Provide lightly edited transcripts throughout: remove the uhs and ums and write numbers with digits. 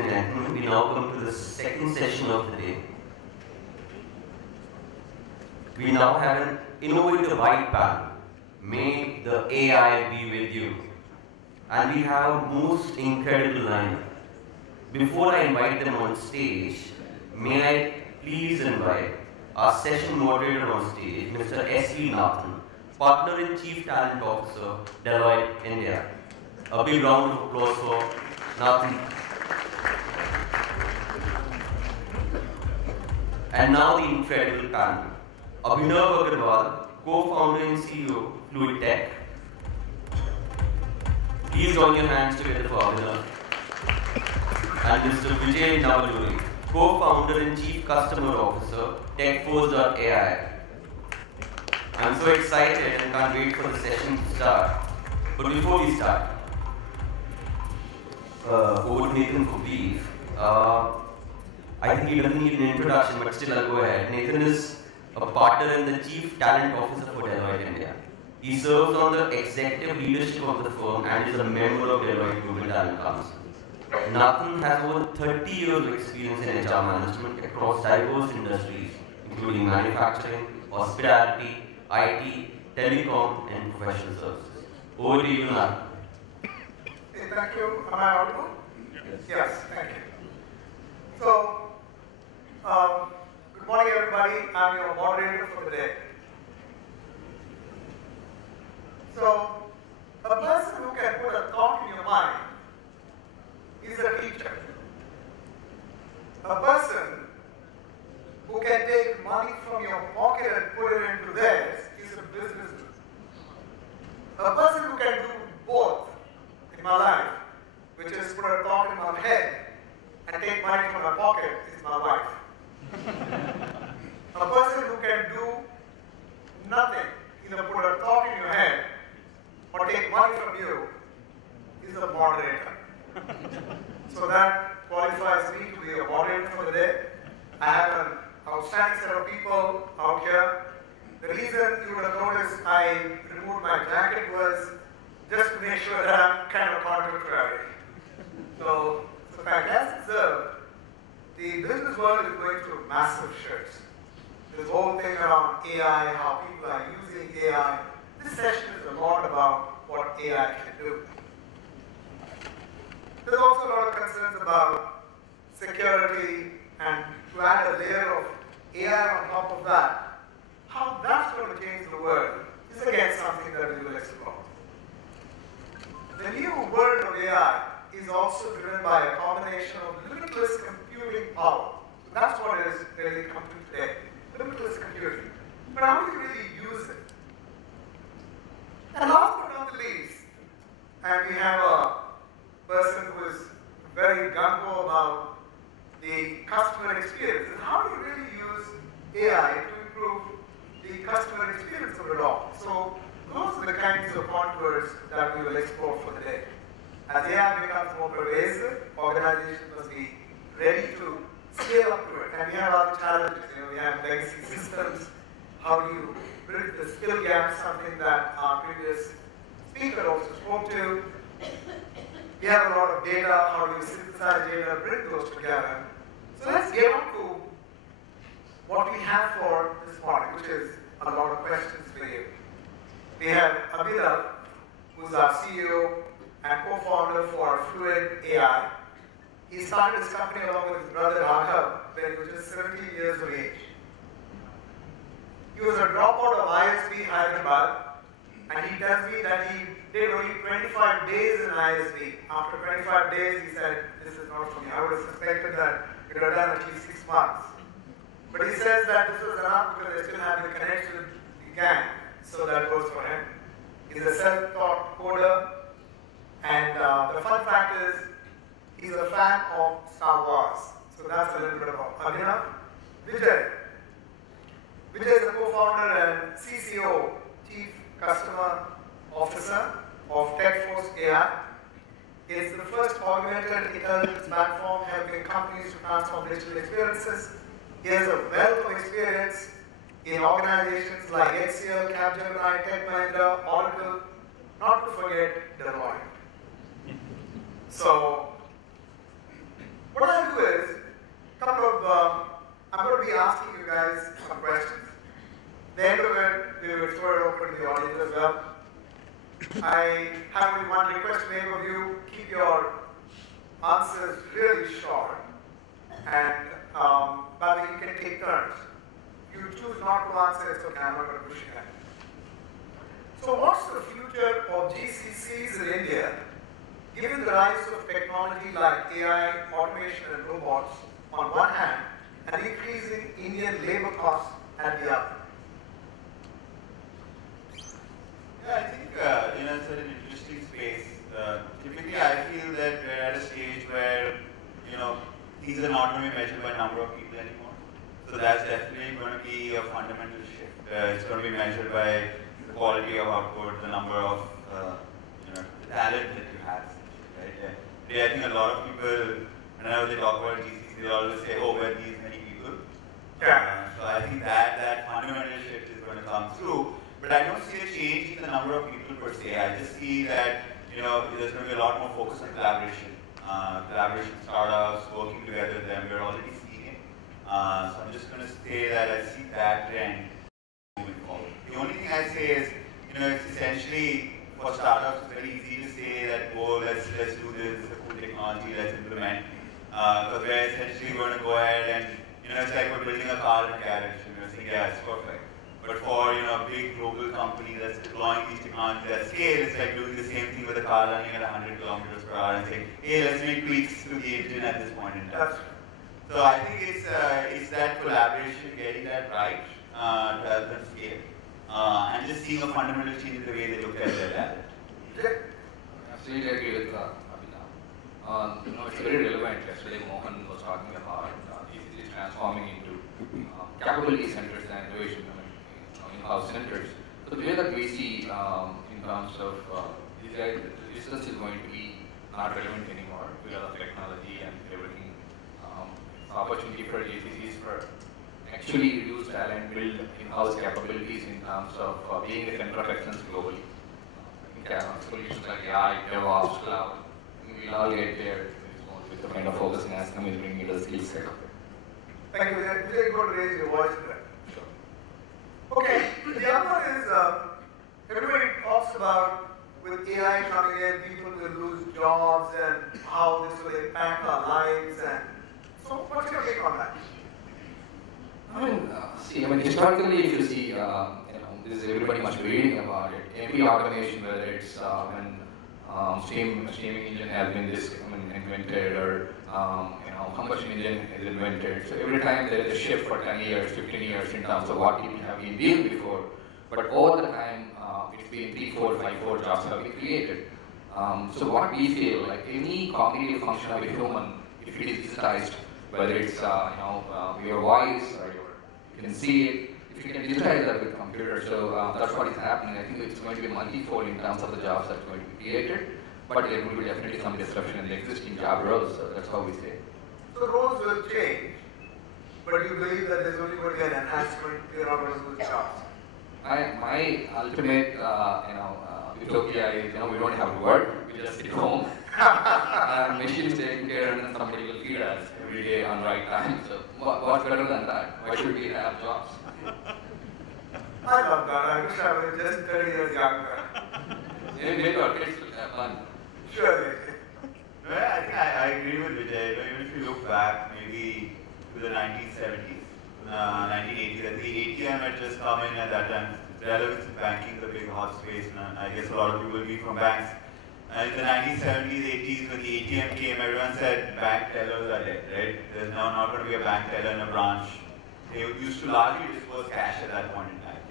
and gentlemen, we now come to the second session of the day. We now have an innovative white panel. May the AI be with you. And we have a most incredible lineup. Before I invite them on stage, may I please invite our session moderator on stage, Mr. S.V. Nathan, Partner and Chief Talent Officer, Deloitte India. A big round of applause for Nathan. And now the incredible panel. Abhinav Agarwal, co-founder and CEO, Fluid Tech. Please join your hands together for Abhinav. And Mr. Vijay Navaluri, co-founder and chief customer officer, TechForce.ai. I'm so excited and can't wait for the session to start. But before we start, over to Nathan for brief. I think he doesn't need an introduction, but still I'll go ahead. Nathan is a partner and the chief talent officer for Deloitte India. He serves on the executive leadership of the firm and is a member of Deloitte Global Talent Council. Nathan has over 30 years of experience in HR management across diverse industries, including manufacturing, hospitality, IT, telecom, and professional services. Over to you, Nathan. Hey, thank you. Am I audible? Yes, thank you. So, good morning, everybody. I'm your moderator for the day. So, a person who can put a thought in your mind is a teacher. A person who can take money from your pocket and put it into theirs is a businessman. A person who can do both in my life, which is put a thought in my head and take money from my pocket, is my wife. A person who can do nothing, either put a thought in your head or take money from you, is a moderator. So that qualifies me to be a moderator for the day. I have an outstanding set of people out here. The reason you would have noticed I removed my jacket was just to make sure that I'm kind of contemporary. So fantastic, sir. The business world is going through massive shifts. This whole thing around AI, how people are using AI. This session is a lot about what AI can do. There's also a lot of concerns about security, and to add a layer of AI on top of that, how that's going to change the world is again something that we will explore. The new world of AI is also driven by a combination of limitless computing power. So that's what is really come to today, limitless computing. But how do you really use it? And last but not the least, and we have a person who is very gung-ho about the customer experience. And how do you really use AI to improve the customer experience of it all? So those are the kinds of contours that we will explore for the day. As AI becomes more pervasive, organizations must be ready to scale up to it. And we have other challenges. We have legacy systems. How do you bridge the skill gap, something that our previous speaker also spoke to. We have a lot of data. How do you synthesize data, bring those together? So let's get on to what we have for this morning, which is a lot of questions for you. We have Abhinav, who's our CEO and co-founder for Fluid AI. He started his company along with his brother Raghav when he was just 17 years of age. He was a dropout of ISB Hyderabad, and he tells me that he did only 25 days in ISB. After 25 days, he said, this is not for me. I would have suspected that he would have done at least 6 months. But he says that this was enough because they still have the connection with the gang, so that goes for him. He's a self-taught coder, and the fun fact is, he's a fan of Star Wars. So that's a little bit about Abhinav. Vijay. Vijay is the co-founder and CCO, Chief Customer Officer of TechForce.ai. It's the first augmented intelligence platform helping companies to transform digital experiences. He has a wealth of experience in organizations like HCL, Capgemini, Tech Mahindra, Oracle, not to forget Deloitte. So, I'm going to be asking you guys some questions. The end of it, we will throw it open to the audience as well. I have only one request to any of you: keep your answers really short, and by the way, you can take turns. If you choose not to answer, it's okay. I'm not going to push you that. So, what's the future of GCCs in India, given the rise of technology like AI, automation, and robots on one hand, and increasing Indian labor costs at the other? Yeah, I think it's an interesting space. Typically, I feel that we're at a stage where things are not going to be measured by number of people anymore. So that's definitely going to be a fundamental shift. It's going to be measured by the quality of output, the number of the talent that you have. Right? Today, I think a lot of people, whenever they talk about GCC, they always say, "Oh, we're these many people." So I think that fundamental shift is going to come through. But I don't see a change in the number of people per se. I just see that there's going to be a lot more focus on collaboration. Collaboration startups, working together with them, we're already seeing it. So I'm just going to say that I see that trend moving forward. The only thing I say is, it's essentially for startups, it's very easy to say that, oh, let's do this, it's a cool technology, let's implement. Because we're essentially going to go ahead and, it's like we're building a car in a garage, saying, yeah, it's perfect. But for a big global company that's deploying these technologies at scale, it's like doing the same thing with a car running at 100 kilometers per hour and saying, hey, let's make tweaks to the engine at this point in time. So I think it's that collaboration, getting that right to help them scale, and just seeing a fundamental change in the way they look at their talent. Absolutely agree with Abhinav. It's very relevant. Yesterday, Mohan was talking about GCC is transforming into capability centers and innovation. In-house centers. So the way that we see in terms of research is going to be not relevant anymore because of technology and everything. Opportunity for GCCs for actually use talent, build in-house capabilities in terms of being the center of excellence globally. I think solutions like AI, DevOps, cloud, we'll all get there with the kind of focus and as is bringing the skill set. Thank you. Vijay, go to raise your voice for that. Okay, the other one is, everybody talks about with AI coming in, people will lose jobs and how this will impact our lives. And so, what's your take on that? Historically, if you see, this is everybody must be reading about it. Every automation, whether it's steaming engine has been invented or combustion engine is invented. So every time there is a shift for 10 years, 15 years in terms of what people have been doing before. But over the time, it's been 3, 4, 5, 4 jobs have been created. So what we feel, like any cognitive function of a human, if it is digitized, whether it's your voice or you can see it, if you can digitize that with computer, so that's what is happening. I think it's going to be multifold in terms of the jobs that are going to be created, but there will be definitely some disruption in the existing job roles, so that's how we say. So roles will change, but you believe that there's only going to be an enhancement, you're not going to lose jobs? My ultimate, utopia is, we don't have to work, we just sit home. Machines taking care and then somebody will feed us every day on right time. So what's better than that? Why should we have jobs? I love that. I wish I was just 30 years younger. Maybe our kids will have fun. Surely. Well, I think I agree with Vijay. Even if you look back maybe to the 1970s, 1980s, I think ATM had just come in at that time. Relevance in banking is a big hot space, and I guess a lot of people will be from banks. In the 1970s, 80s, when the ATM came, everyone said bank tellers are dead, right? There's now not going to be a bank teller in a branch. They used to largely disperse cash at that point in time.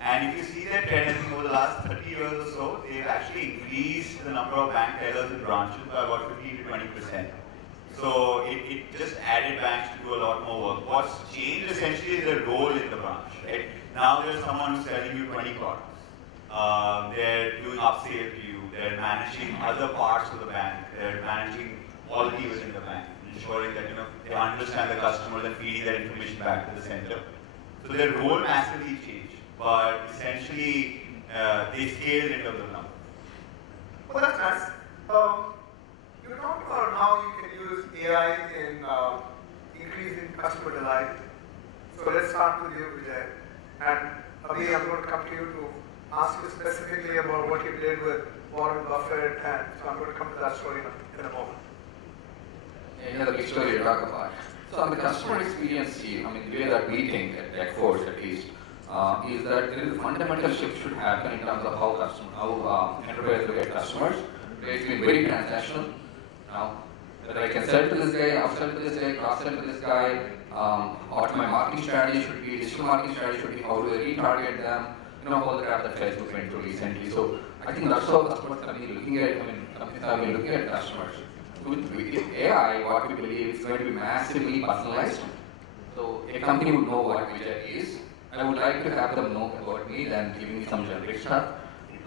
And if you see that trend, I think over the last 30 years or so, they've actually increased the number of bank tellers in branches by about 15 to 20%. So it just added banks to do a lot more work. What's changed essentially is the role in the branch, right? Now there's someone who's selling you 20 products. They're doing upsale to you. They're managing other parts of the bank. They're managing quality within the bank, ensuring that they understand the customers and feeding that information back to the center. So their role massively changed, but essentially they scaled into the number. Well, that's nice. You talked about how you can use AI in increasing customer delight. So let's start with you, Vijay. And Abhi, I'm going to come to you to ask you specifically about what you did with Warren Buffett, and so I'm going to come to that story in a moment. Another big story to talk about. So on the customer experience here, I mean, the way that we think at TechForce at least, is that there is a fundamental shift should happen in terms of how enterprises look at customers. It's been very transactional. Now, that I can sell to this guy, upsell to this guy, cross-sell to this guy, what my marketing strategy should be, digital marketing strategy should be, how do I retarget them, all the crap that Facebook went through recently. So I think that's how customers have been looking at, companies have been looking at customers. With AI, what we believe is going to be massively personalized. So a company would know what Vijay is. I would like to have them know about me than giving me some generic stuff.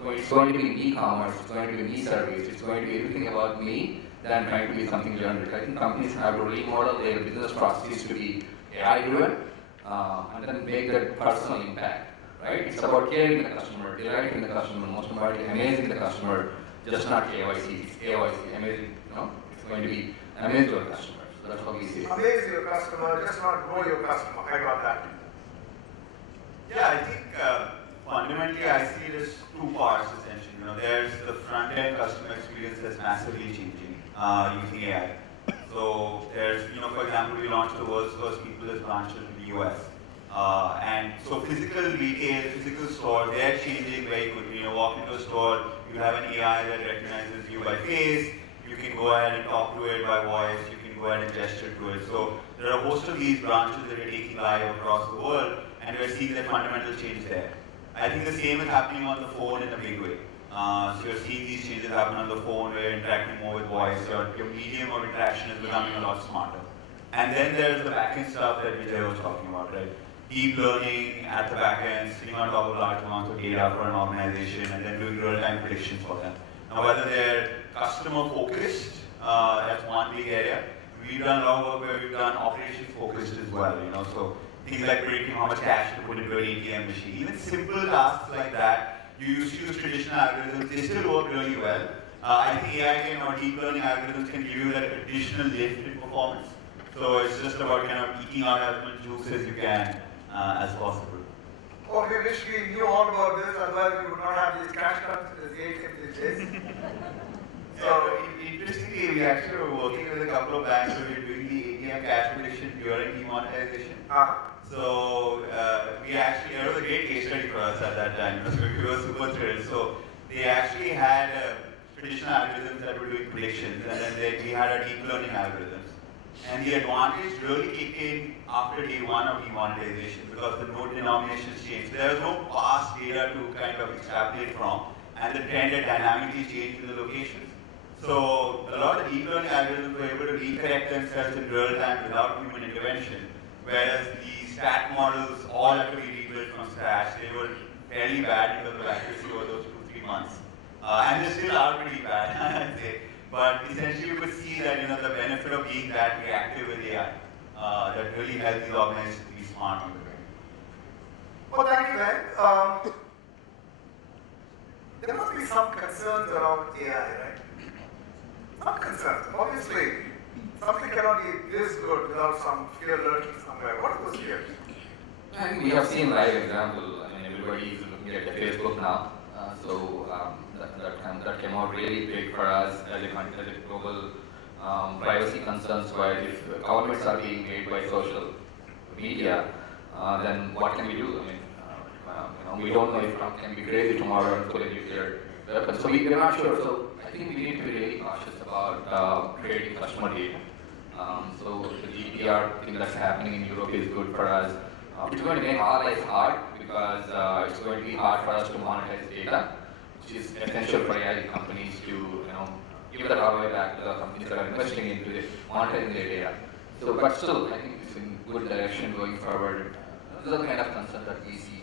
So it's going to be e-commerce, it's going to be e-service, it's going to be everything about me than trying to be something generic. I think companies have to remodel their business processes to be AI-driven and then make that personal impact. Right? It's about caring the customer, delighting the customer, most importantly, amazing the customer, just not KYC, it's AYC, amazing, it's going to be amazing your customer. So that's how we see it. Amaze your customer, just not know your customer. I got that. Yeah, I think fundamentally I see it as two parts essentially. There's the front-end customer experience that's massively changing using AI. So there's, for example, we launched the world's first peopleless branches in the US. And so physical retail, physical store, they're changing very quickly. Walk into a store, you have an AI that recognizes you by face, you can go ahead and talk to it by voice, you can go ahead and gesture to it. So there are a host of these branches that are taking live across the world, and we're seeing that fundamental change there. I think the same is happening on the phone in a big way. So you're seeing these changes happen on the phone where you're interacting more with voice, your medium of interaction is becoming a lot smarter. And then there's the backend stuff that Vijay was talking about, right? Deep learning at the back end, sitting on top of large amounts of data for an organization, and then doing real-time predictions for them. Now, whether they're customer-focused, that's one big area. We've done a lot of work where we've done operations-focused as well. So things like predicting how much cash to put into an ATM machine. Even simple tasks like that, you used to use traditional algorithms. They still work really well. I think AI or deep learning algorithms can give you that additional lift in performance. So it's just about kind of eating out as much juice as you can. As possible. Oh, we wish we knew all about this, otherwise we would not have these cash cards in this ATM these days. So, interestingly, we actually were working with a couple of banks where we were doing the ATM cash prediction during demonetization. So, we actually, it was a great case study for us at that time. So we were super thrilled. So, they actually had traditional algorithms that were doing predictions, and then we had our deep learning algorithms. And the advantage really kicked in after day one of demonetization because the node denominations changed. There was no past data to kind of extrapolate from, and the trend had dynamically changed in the locations. So a lot of the deep learning algorithms were able to recorrect themselves in real time without human intervention, whereas the stat models all had to be rebuilt from scratch. They were fairly bad because of accuracy over those 2-3 months. And they still are pretty bad, I'd say. But essentially, you could see that the benefit of being that reactive with AI that really helps these organizations to be smart on the ground. Well, thank you, Ben. There must be some concerns around AI, right? Some concerns. Obviously, something cannot be this good without some fear lurking somewhere. What are those fears? I think we have seen live example. Everybody is looking at Facebook now. That came out really big for us as a global privacy concerns, where if comments are being made by social media, then what can we do? We don't know if Trump can be crazy tomorrow and pull a nuclear weapon. So we're not sure. So I think we need to be really cautious about creating customer data. So the GDPR thing that's happening in Europe is good for us. It's going to make our life hard because it's going to be hard for us to monetize data, which is essential for AI companies to give that ROI back to the companies that are investing into monetizing their data. So, but still, I think it's in good direction going forward. Those are the kind of concerns that we see.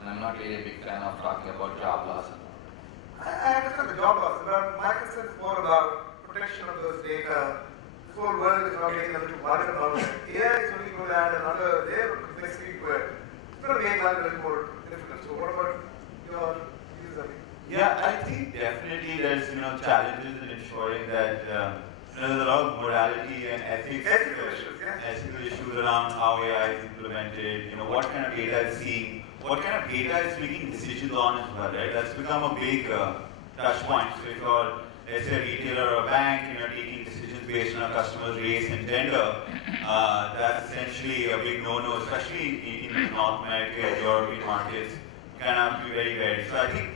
And I'm not really a big fan of talking about job loss. I understand the job loss, but my concern is more about protection of those data. The whole world is now getting a little worried about it. AI is only going to add another layer of complexity to it. It's going to make life a little more difficult. So what about your views? Yeah, I think definitely there's challenges in ensuring that there's a lot of morality and ethics, ethical issues around how AI is implemented, what kind of data it's seeing, what kind of data it's making decisions on as well, right? That's become a big touch point. So if you're, let's say, a retailer or a bank, taking decisions based on a customer's race and gender, that's essentially a big no-no, especially in North America and European markets. You kind of have to be very wary. So I think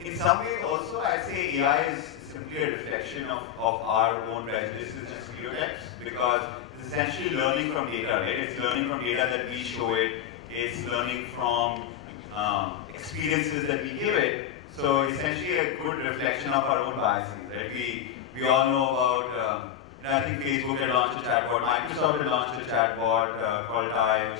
in some ways also, I'd say AI is simply a reflection of our own prejudices and stereotypes, because it's essentially learning from data, right? It's learning from data that we show it. It's learning from experiences that we give it. So essentially a good reflection of our own biases, right? We all know about, I think Facebook had launched a chatbot, Microsoft had launched a chatbot called Tai,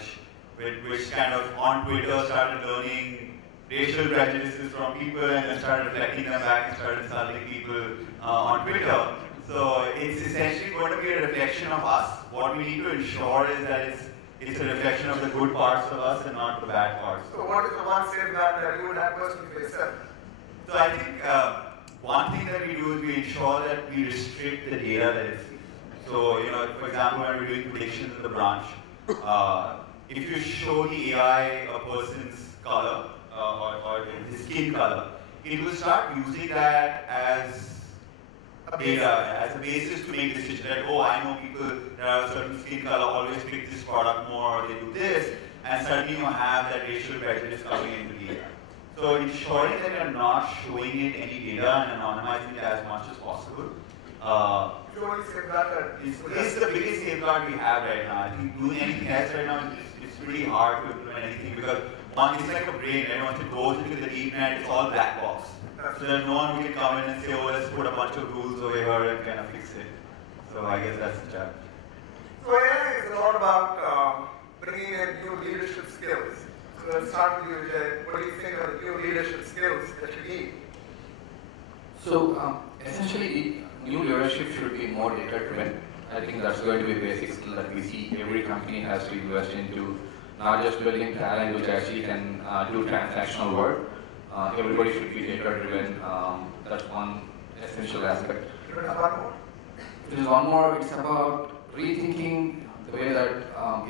which kind of on Twitter started learning racial prejudices from people and then started reflecting them back and started insulting people on Twitter. So it's essentially going to be a reflection of us. What we need to ensure is that it's a reflection of the good parts of us and not the bad parts. So what is the one safeguard that you would have personally for yourself? So I think one thing that we do is we ensure that we restrict the data that it's seeing. So, for example, when we're doing predictions in the branch, if you show the AI a person's color or his skin color, it will start using that as data, as a basis to make decisions that, oh, I know people that have a certain skin color always pick this product more, or they do this, and suddenly you have that racial prejudice coming into the AI. So ensuring that you're not showing it any data and anonymizing it as much as possible is the biggest safeguard we have right now. I think doing anything else right now is pretty hard to implement anything, because one, it's like a brain, right? Once it goes into the deep net, it's all black box. So there's no one who can come in and say, oh, let's put a bunch of rules over here and kind of fix it. So I guess that's the challenge. So AI is a lot about bringing in new leadership skills. So let's start with you, Vijay. What do you think are the new leadership skills that you need? So essentially, new leadership should be more data-driven. I think that's going to be a basic skill that we see every company has to invest into, not just building talent which actually can do transactional work. Everybody should be data-driven. That's one essential aspect. There's one more. It's about rethinking the way that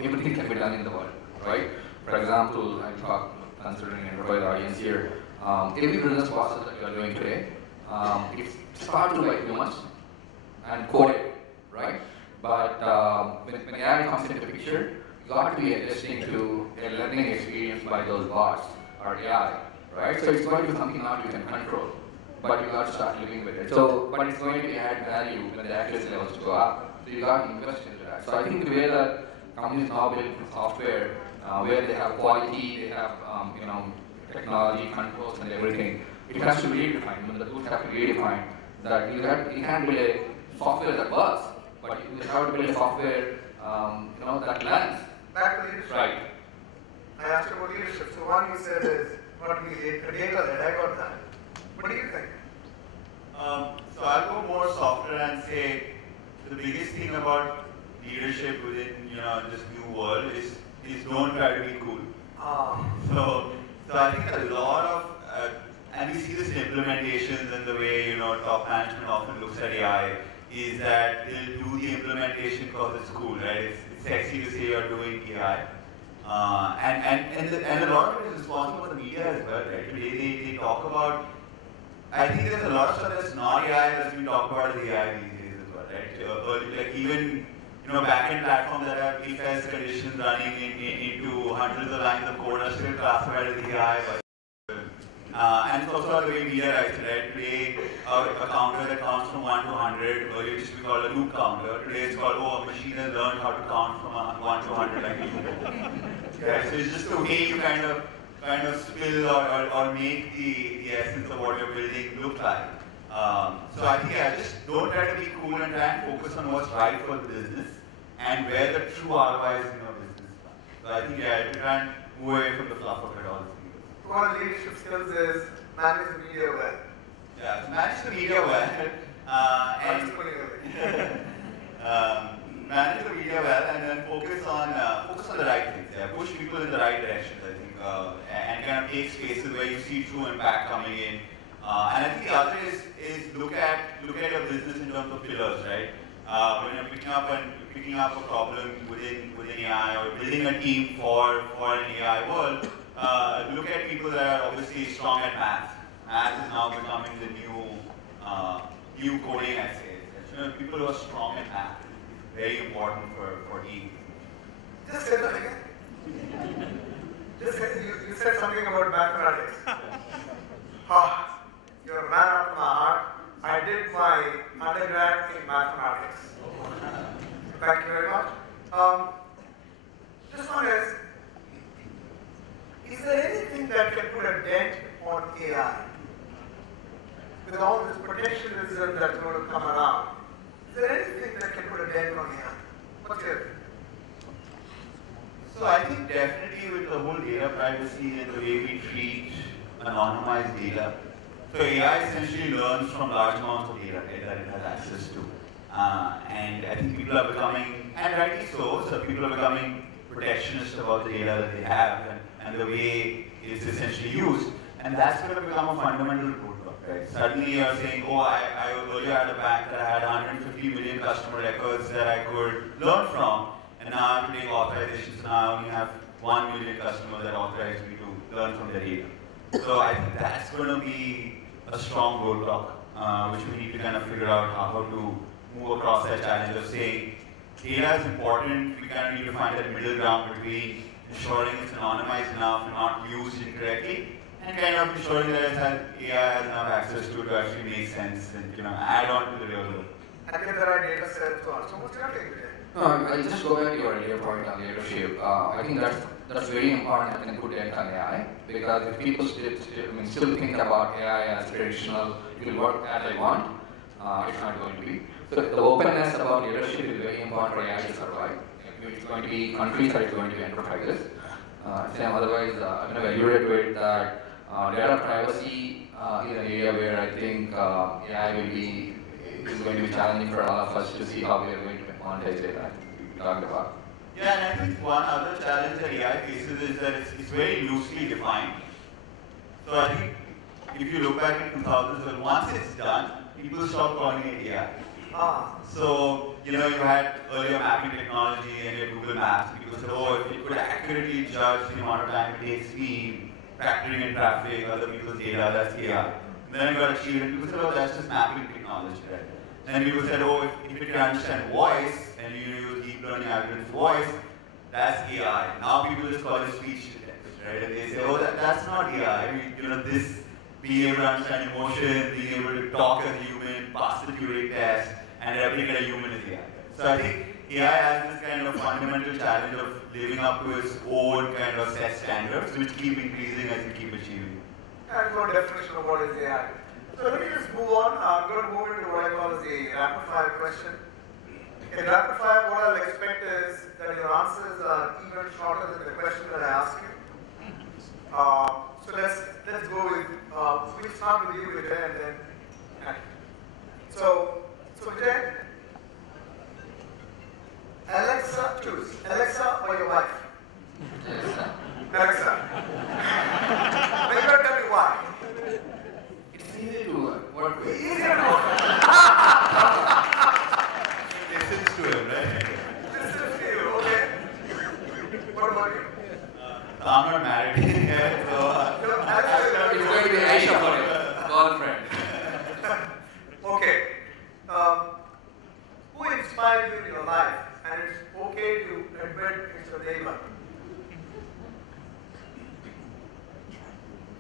everything can be done in the world, right? For example, I talk considering enterprise audience here. Every business process that you are doing today, it's hard to write humans and code it, right? But when AI comes into the picture, you got to be adjusting to a learning experience by those bots or AI, right? So it's going to be something not you can control, but you got to start living with it. So, but it's going to be add value when the accuracy levels go up. So you got to invest into that. So I think the way that companies now build software, where they have quality, they have technology controls and everything, it has to be redefined. When the tools have to be redefined, that you can't build a software that works, but you have to build a software that learns. Back to leadership. Right. I asked you about leadership. So one you said is not to be a data led. I got that. What do you think? So I'll go more software and say the biggest thing about leadership within this new world is don't try to be cool. So I think a lot of and we see this in implementations and the way top management often looks at AI is that they'll do the implementation because it's cool, right? It's sexy to say you're doing AI. And a lot of it is responsible for the media as well, right? Today they talk about, I think there's a lot of stuff that's not AI that's been talked about as AI these days as well, right? Like even backend platforms that have if-else conditions running into hundreds of lines of code are still classified as AI. And it's also the way media writes, right? Today, a counter that counts from 1 to 100, earlier it used to be called a loop counter. Today it's called, a machine has learned how to count from 1 to 100 like you. Right? So it's just the way you kind of spill or make the essence of what you're building look like. So I think, just don't try to be cool and try and focus on what's right for the business and where the true ROI is in your business. So I think, you try and move away from the fluff of it all. One of the leadership skills is manage the media well. Yeah, so manage the media well. Manage the media well and then focus on the right things. Yeah, push people in the right directions, I think, and kind of take spaces where you see true impact coming in. And I think the other is look at your business in terms of pillars, right? picking up a problem within AI or building a team for an AI world, look at people that are obviously strong at math. Math is now becoming the new coding, I say. You know, people who are strong at math is very important for teams. Just say that again. You said something about mathematics. You're a man after my heart. I did my undergrad in mathematics. Thank you very much. This one is there anything that can put a dent on AI? With all this protectionism that's going to come around, is there anything that can put a dent on AI? What's your opinion? So I think definitely with the whole data privacy and the way we treat anonymized data, so AI essentially learns from large amounts of data that it has access to. And I think people are becoming, and rightly so people are becoming protectionist about the data that they have and the way it's essentially used. And that's going to become a fundamental roadblock, right? Suddenly you're saying, oh, I earlier had a bank that had 150 million customer records that I could learn from, and now I have to take authorizations. Now I only have 1 million customers that authorize me to learn from their data. So I think that's going to be a strong roadblock, which we need to kind of figure out how to move across that challenge of saying data is important. We kind of need to find that middle ground between ensuring it's anonymized enough and not used incorrectly, and kind of ensuring that AI has enough access to actually make sense and add on to the real world. And then there are data sets also. So what's your take today? I'll just go back to your earlier point on leadership. I think that's very important and can put dent on AI, because if people still think about AI as traditional, it will work as I want, it's not going to be. So the openness about leadership is very important for AI to survive. It's going to be countries or it's going to be enterprises. Otherwise, I'm going to alluded to it that data privacy is an area where I think AI is going to be challenging for all of us to see how we are going to monetize data we talked about. Yeah, and I think one other challenge that AI faces is that it's very loosely defined. So I think if you look back in 2000s, once it's done, people stop calling it AI. So, you had earlier mapping technology and your Google Maps. People said, oh, if it could accurately judge the amount of time it takes me factoring in traffic, other people's data, that's AI. And then you got achieved, and people said, oh, that's just mapping technology, right? And then people said, oh, if it can understand voice, and you use deep learning algorithms for voice, that's AI. Now people just call it speech to text, right? And they say, oh, that's not AI. I mean, this being able to understand emotion, being able to talk as a human, pass the QA test, and replicate a human is AI. So I think AI has this kind of fundamental challenge of living up to its own kind of set standards, which keep increasing as you keep achieving. And no definition of what is AI. So let me just move on. I'm going to move into what I call as a rapid fire question. In rapid fire, what I'll expect is that your answers are even shorter than the question that I ask you. So let's go with, we'll start with you, Vijay, and then. So Vijay, Alexa, choose. Alexa or your wife? Alexa. Now you gotta tell me why. It's easy to work with. Easier to work. Listens to him, right? Listen to you, okay. What about you? I'm not married yet, so It's going to be Aisha for you, girlfriend. Okay. Who inspired you in your life? And it's okay to admit it's your neighbor.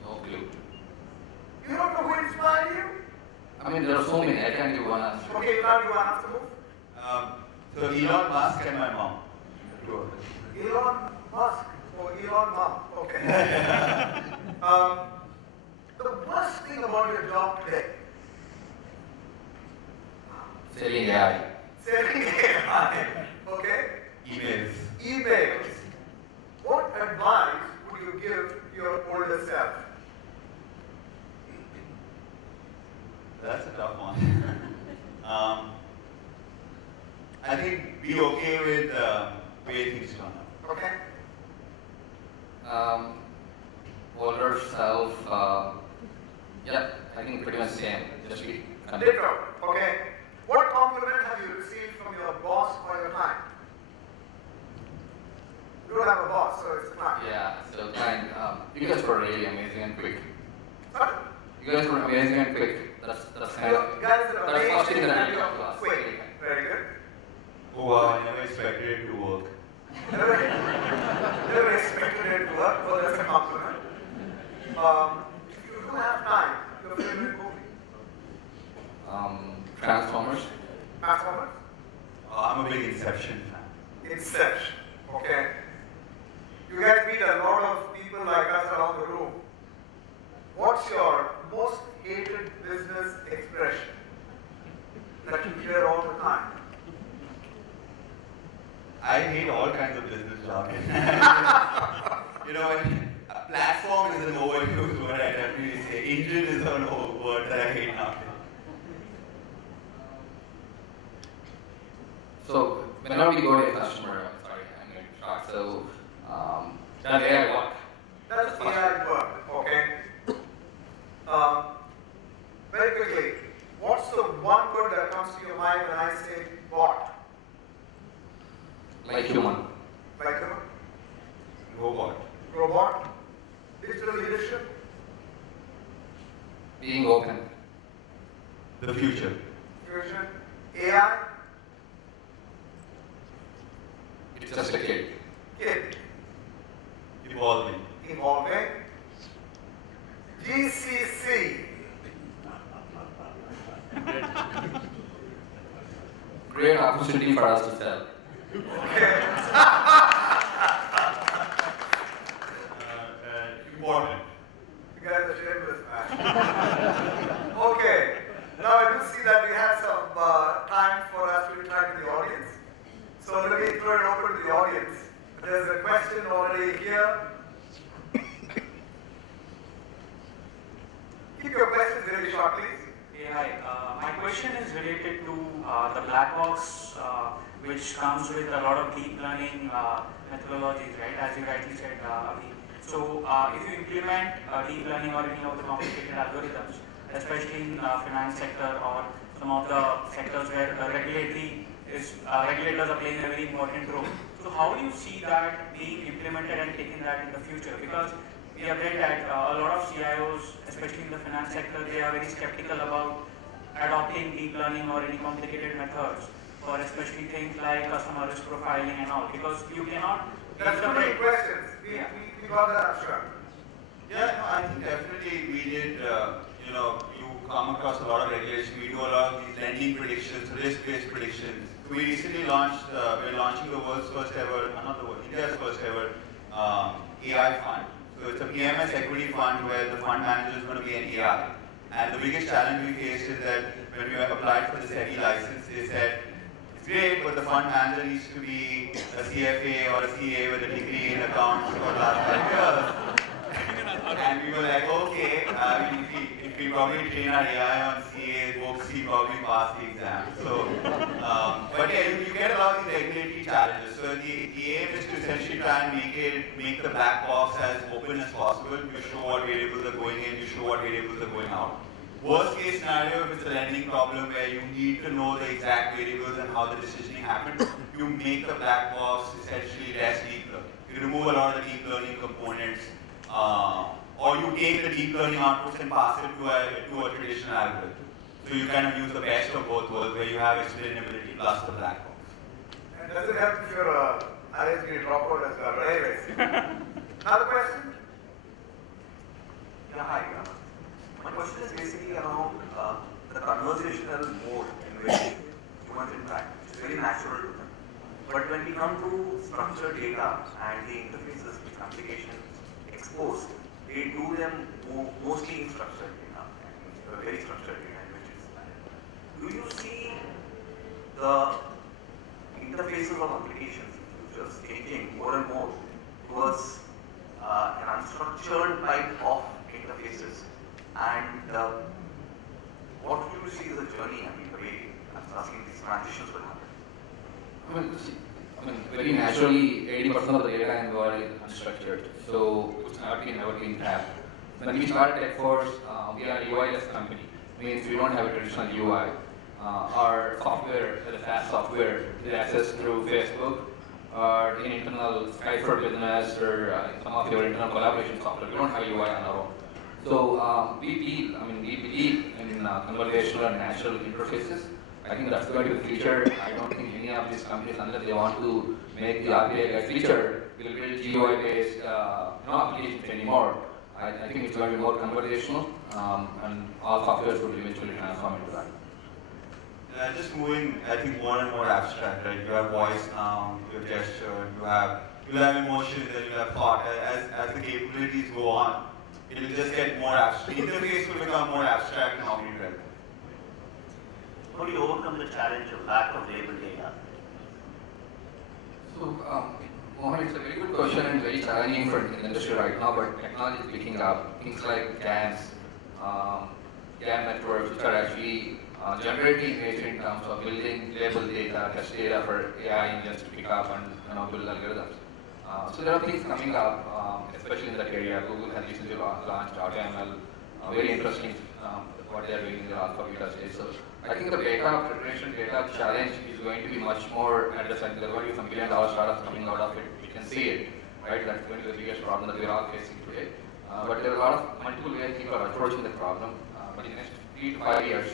No clue. You don't know who inspired you? I mean, there are so many. I can't give one answer. Okay, you can't do one after move. So Elon Musk and my mom. Elon Musk or Elon Mom. Okay. The worst thing about your job today? Selling AI. Selling AI. Okay. Emails. Emails. What advice would you give your older self? That's a tough one. I think be okay with the way things turn out. Okay. Older self, yeah, I think pretty much same. Just be Ditto. Okay. What compliment have you received from your boss or your client? boss or it's a client? Yeah, so client, you guys were really amazing and quick. Sorry? You guys were amazing and quick. That's kind You of, guys are that's first thing amazing that I and got to ask. quick. Very good. Oh wow, I never expected it to work. Never expected it to work, well, that's a compliment. If you do have time, your favorite movie? Transformers. Transformers? I'm a big Inception fan. Inception. Okay. You guys meet a lot of people like us around the room. What's your most hated business expression that you hear all the time? I hate all kinds of business jargon. You know, platform is an overused word, I definitely say. Engine is an word that I hate now. So whenever we go to a customer, sorry, I'm going to talk. So does AI work? That's AI work, okay? Very quickly, what's the one word that comes to your mind when I say bot? Like human. Like a Robot. robot? Digital leadership? Being open. The future. Fusion? AI? It's just a kid. Kid? Evolving. Evolving? GCC? Great opportunity for us to sell. Okay. Important. You guys are shameless, man. Okay. Now I do see that we have some time for us to interact with the audience. So let me throw it open to the audience. There's a question already here. Keep your questions really short, please. Yeah, hi. My question is related to the black box, which comes with a lot of deep learning methodologies, right? As you rightly said, Avi. So, if you implement deep learning or any of the complicated algorithms, especially in finance sector or some of the sectors where regulators are playing a very important role. So, how do you see that being implemented and taken that in the future? Because we have read that a lot of CIOs, especially in the finance sector, they are very skeptical about adopting deep learning or any complicated methods for especially things like customer risk profiling and all, because you cannot That's too many questions. We got that abstract. Yeah, no, I think definitely we did, you know, you come across a lot of regulation. We do a lot of these lending predictions, risk-based predictions. We recently launched, we're launching the world's first ever, not the world, India's first ever AI fund. So it's a PMS equity fund where the fund manager is going to be an AI. And the biggest challenge we faced is that when we applied for the SEBI license, they said, it's great, but the fund manager needs to be a CFA or a CA with a degree in accounts for the last 5 years. And we were like, okay, if we probably train our AI on CA books, he probably passed the exam. So, but yeah, you get a lot of these regulatory challenges. So the aim is to essentially try and make the black box as open as possible. You show what variables are going in, you show what variables are going out. Worst case scenario, if it's a lending problem where you need to know the exact variables and how the decisioning happens, you make the black box essentially less deep learning. You remove a lot of the deep learning components. Or you take the deep learning outputs and pass it to a traditional algorithm. So you kind of use the best of both worlds where you have explainability plus the black box. And does it help if you're a RSG dropout as well? But anyways, another question? Yeah, hi. My question is basically around the conversational mode in which humans interact. It's very natural to them. But when we come to structured data and the interfaces which applications expose, they do them mostly in structured data, and very structured data images. Do you see the interfaces of applications just changing more and more towards an unstructured type of interfaces? And what do you see as a journey? I mean, the way I'm asking these transitions will happen. I mean, very naturally, 80% of the data in the world is unstructured, so it's never been tapped. When we started TechForce, we are a UI-less company, means we don't have a traditional UI. Our software, the SaaS software, is accessed through Facebook, in internal Skype for Business or some of your internal collaboration software. We don't have UI on our own. So we believe in conversational and natural interfaces. I think that's going to be the future. I don't think any of these companies, unless they want to make the RPA feature, will build GUI-based applications anymore. I think it's going to be more conversational, and all softwares will eventually transform into that. Just moving, I think, more and more abstract, right? You have voice now, you have gesture, you'll have emotion, then you'll have thought. As the capabilities go on, it will just get more abstract. The interface will become more abstract and omnipresent. How do you overcome the challenge of lack of labeled data? So, Mohan, it's a very good question and very challenging for the industry right now, but technology is picking up. Things like GANs, GAN networks, which are actually generating data in terms of building labeled data, test data for AI engines to pick up and build algorithms. So there are things coming up, especially in that area. Google has recently launched AutoML, very interesting what they are doing in the alpha beta stage. So I think the data preparation, data challenge is going to be much more addressed. There are going to be some billion-dollar startups coming out of it. We can see it, right? That's going to be the biggest problem that we are all facing today. But there are a lot of multiple ways people are approaching the problem. But in the next 3 to 5 years,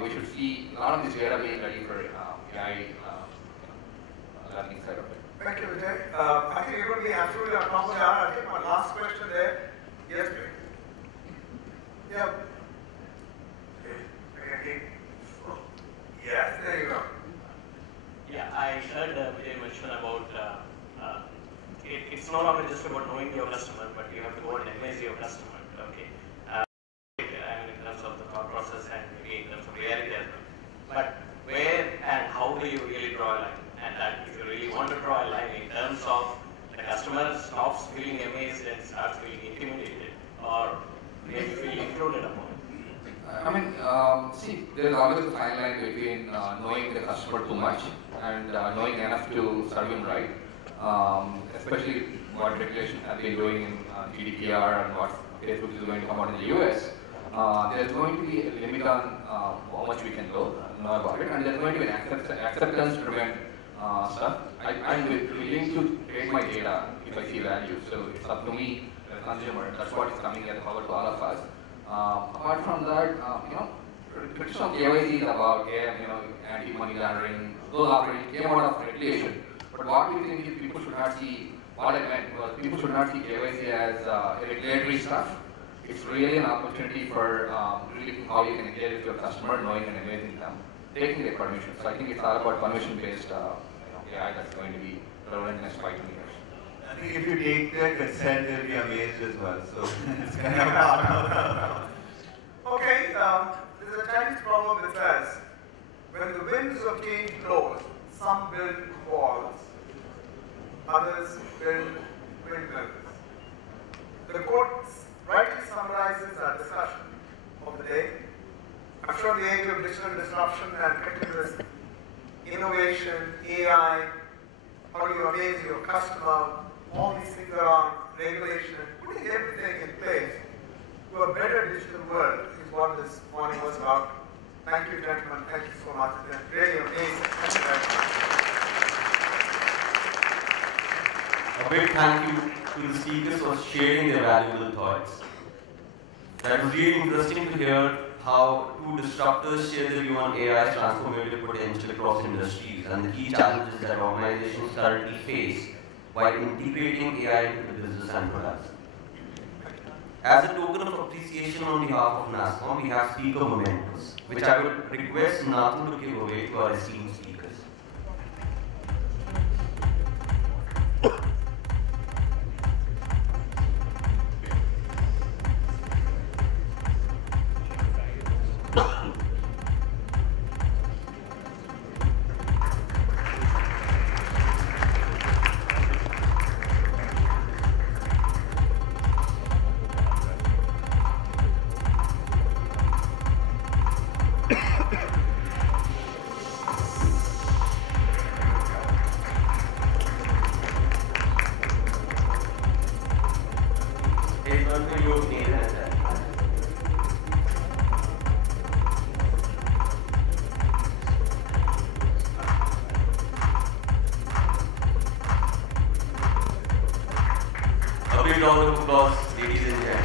we should see a lot of this data being ready for AI learning side of it. Thank you, Vijay. I think you're going to be absolutely on top of the hour. I think my last question there. Yes, please. Yeah. Yes, there you go. Yeah, I heard Vijay mention about it's no longer just about knowing your customer, but you have to go and amaze your customer. Okay. In terms of the thought process and maybe in terms of reality as well. But where and how do you really draw a line? And that if you really want to draw a line in terms of the customer stops feeling amazed and starts feeling intimidated or maybe feel included upon. I mean, see, there is always a fine line between knowing the customer too much and knowing enough to serve him right. Especially what regulation has been doing in GDPR and what Facebook is going to come out in the US. There's going to be a limit on how much we can know about it, and there's going to be an acceptance-driven stuff. I'm willing to trade my data if I see value. So it's up to me as a consumer. That's what is coming as power to all of us. Apart from that, traditional KYC is about anti-money laundering. Those already came out of regulation. But what we think is people should not see, what I meant was people should not see KYC as regulatory stuff. It's really an opportunity for really looking how you can engage with your customer, knowing and amazing them, taking their permission. So I think it's all about permission-based AI that's going to be relevant in the next 5 to 10 years. I think if you take their consent, they'll be amazed as well. So it's kind of hard. Okay, there's a Chinese proverb that says, when the winds of change blow, some build walls, others build windmills. The quote rightly summarizes our discussion of the day. I'm sure the age of digital disruption and continuous innovation, AI, how do you amaze your customer, all these things around regulation, putting everything in place to a better digital world is what this morning was about. Thank you, gentlemen. Thank you so much. It's been really amazing. Thank you very much. A big thank you to the speakers for sharing their valuable thoughts. That was really interesting to hear how two disruptors share their view on AI's transformative potential across industries and the key challenges that organizations currently face while integrating AI into the business and products. As a token of appreciation on behalf of NASSCOM, we have speaker mementos, which I would request Nathan to give away to our esteemed speakers. big round of applause, ladies and gentlemen.